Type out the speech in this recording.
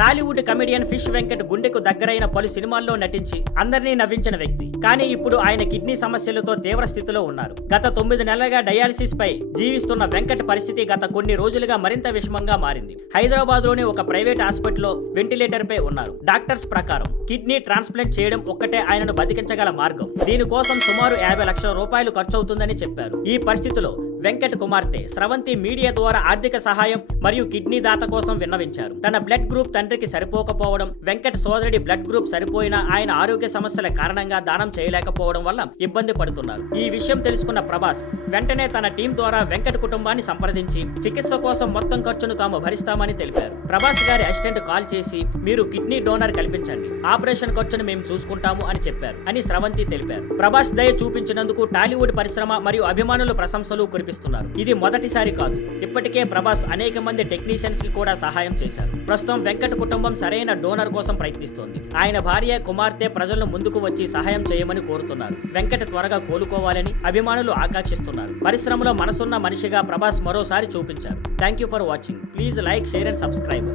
Tollywood comedian fish Venkat గుండెకు దగ్గరైన పలు సినిమాల్లో నటించి అందరినీ నవ్వించిన వ్యక్తి. కానీ ఇప్పుడు ఆయన కిడ్నీ సమస్యలతో తీవ్ర స్థితిలో ఉన్నారు. గత 9 నెలలుగా డయాలసిస్ పై జీవిస్తున్న వెంకట్ పరిస్థితి గత కొన్ని రోజులుగా మరింత విషమంగా మారింది. హైదరాబాద్ లోని ఒక ప్రైవేట్ హాస్పిటల్లో వెంటిలేటర్ పై ఉన్నారు. డాక్టర్స్ ప్రకారం కిడ్నీ ట్రాన్స్ప్లాంట్ చేయడం ఒక్కటే ఆయనను బతికించగల మార్గం. దీనికోసం సుమారు 50 లక్షల రూపాయలు ఖర్చవుతుందని చెప్పారు. ఈ పరిస్థితిలో వెంకట్ కుమార్తె స్రవంతి మీడియా ద్వారా ఆర్థిక సహాయం మరియు కిడ్నీ దాత కోసం విన్నవించారు. తన బ్లడ్ గ్రూప్ తండ్రికి సరిపోకపోవడం, వెంకట్ సోదరుడి బ్లడ్ గ్రూప్ సరిపోయినా ఆయన ఆరోగ్య సమస్యల కారణంగా దానం చేయలేకపోవడం వల్ల ఇబ్బంది పడుతున్నారు. ఈ విషయం తెలుసుకున్న ప్రభాస్ వెంటనే తన టీం ద్వారా వెంకట్ కుటుంబాన్ని సంప్రదించి చికిత్స కోసం మొత్తం ఖర్చును తాము భరిస్తామని తెలిపారు. ప్రభాస్ గారి అసిస్టెంట్ కాల్ చేసి మీరు కిడ్నీ డోనర్ కల్పించండి, ఆపరేషన్ ఖర్చును మేము చూసుకుంటాము అని చెప్పారు అని స్రవంతి తెలిపారు. ప్రభాస్ దయ చూపించినందుకు టాలీవుడ్ పరిశ్రమ మరియు అభిమానులు ప్రశంసలు కురిపిస్తున్నారు. ఇది మొదటిసారి కాదు. ఇప్పటికే ప్రభాస్ అనేక మంది టెక్నీషియన్స్ కి కూడా సహాయం చేశారు. ప్రస్తుతం వెంకట్ కుటుంబం సరైన డోనర్ కోసం ప్రయత్నిస్తోంది. ఆయన భార్య, కుమార్తె ప్రజలను ముందుకు వచ్చి సహాయం చేయమని కోరుతున్నారు. వెంకట్ త్వరగా కోలుకోవాలని అభిమానులు ఆకాంక్షిస్తున్నారు. పరిశ్రమలో మనసున్న మనిషిగా ప్రభాస్ మరోసారి చూపించారు. Thank you for watching. Please like, share and subscribe.